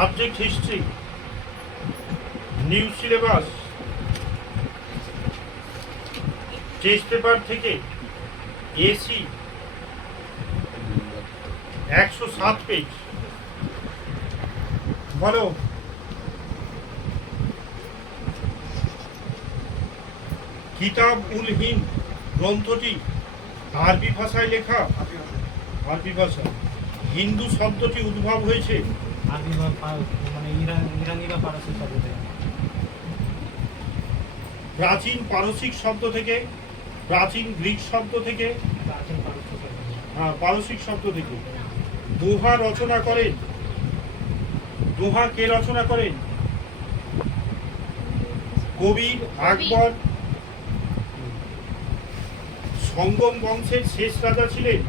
Subject history, new syllabus, test paper থেকে AC 107 page. বলো কিতাব উল হিন্দ গ্রন্থটি আরবি ভাষায় লেখা। আরবি ভাষা। হিন্দু শব্দটি উদ্ভব হয়েছে আরবি মানে ইরানি বা পারসিক শব্দ থেকে। প্রাচীন পারসিক শব্দ থেকে, প্রাচীন গ্রিক শব্দ থেকে, প্রাচীন পারসিক শব্দ থেকে। পারসিক শব্দ থেকে। দোহা রচনা করেন, দোহা কে রচনা করেন? কবির আকবর। সঙ্গম বংশের শেষ রাজা ছিলেন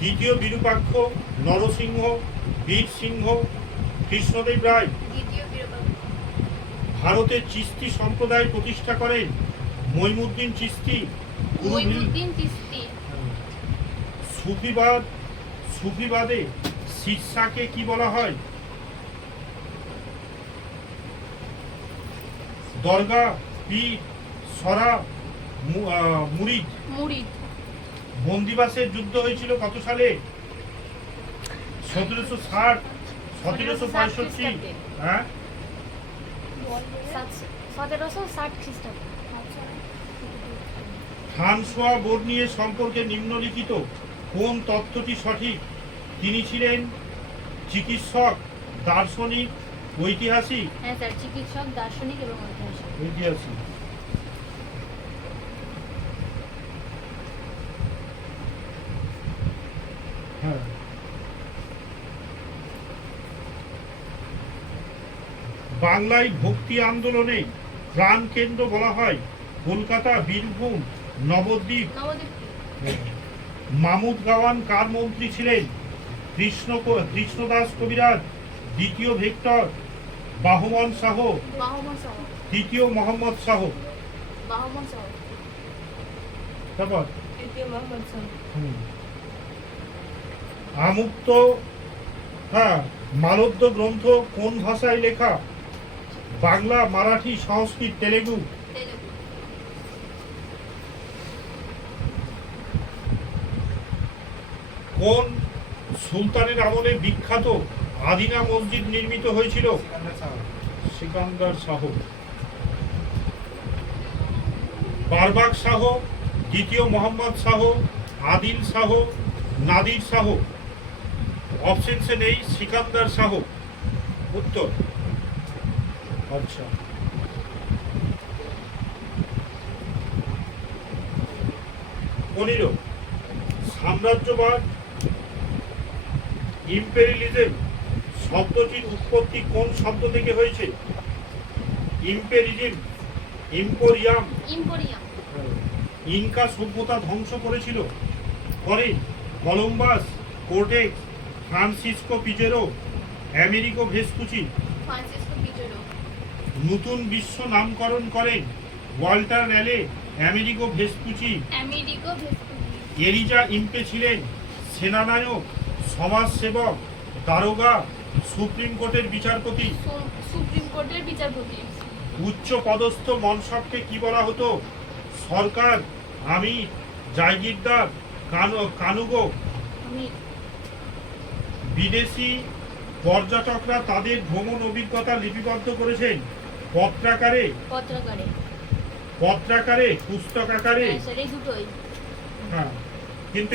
দ্বিতীয় বিরূপাক্ষ, নরসিংহ, বীর সিংহ, কৃষ্ণদেব রায়। ভারতের চিস্তি সম্প্রদায় প্রতিষ্ঠা করেন মঈনুদ্দিন চিস্তি। সুফিবাদ, সুফিবাদে শীর্ষাকে কি বলা হয়? দরগা, পীর, সরা, মুরিদ। বন্দিবাসের যুদ্ধ হয়েছিল কত সালে? 1760, 1765। হ্যাঁ, 1760 খ্রিস্টাব্দে। ফ্রান্সোয়া বর্নিয়ের সম্পর্কে নিম্নলিখিত কোন তথ্যটি সঠিক? তিনি ছিলেন চিকিৎসক, দার্শনিক, ঐতিহাসিক। হ্যাঁ স্যার, চিকিৎসক, দার্শনিক এবং ঐতিহাসিক। হ্যাঁ, বাংলায় ভক্তি আন্দোলনে প্রাণ কেন্দ্র বলা হয় কলকাতা, বীরভূম, নবদ্বীপ। মামুদ গাওয়ান কার মন্ত্রী ছিলেন? কৃষ্ণদাস কবিরাজ, দ্বিতীয় ভিক্টর, বাহমন শাহ, তৃতীয় মোহাম্মদ শাহ। তারপর আমুক্ত, হ্যাঁ, মালব্য গ্রন্থ কোন ভাষায় লেখা? বাংলা, মারাঠি, সংস্কৃত, তেলেগু। কোন সুলতানের আমলে বিখ্যাত আদিনা মসজিদ নির্মিত হয়েছিল? সিকান্দার শাহ। বারবাক শাহ, দ্বিতীয় মোহাম্মদ শাহ, আদিল শাহ, নাদির শাহ। অপশনসে নেই সিকান্দার শাহ উত্তর। আচ্ছা, 15 সাম্রাজ্যবাদ, ইম্পেরিয়ালিজম শব্দটির উৎপত্তি কোন শব্দ থেকে হয়েছে? ইম্পেরিজম, ইম্পোরিয়াম। ইনকা সভ্যতা ধ্বংস করেছিল করেন Columbus, Cortes, Francisco Pizarro, Amerigo Vespucci. নতুন বিশ্ব নামকরণ করেন Walter Raleigh, Amerigo Vespucci. Elijah Impey ছিলেন সেনানায়ক, সমাজসেবক, দারোগা, সুপ্রিম কোর্টের বিচারপতি। উচ্চ পদস্থ মনসবকে কি বলা হতো? সরকার, আমি, জায়গিরদার, কানুগো। বিদেশি পর্যটকরা তাদের ভ্রমণ অভিজ্ঞতা লিপিবদ্ধ করেছেন পত্রাকারে, পুস্তক আকারে। হ্যাঁ, কিন্তু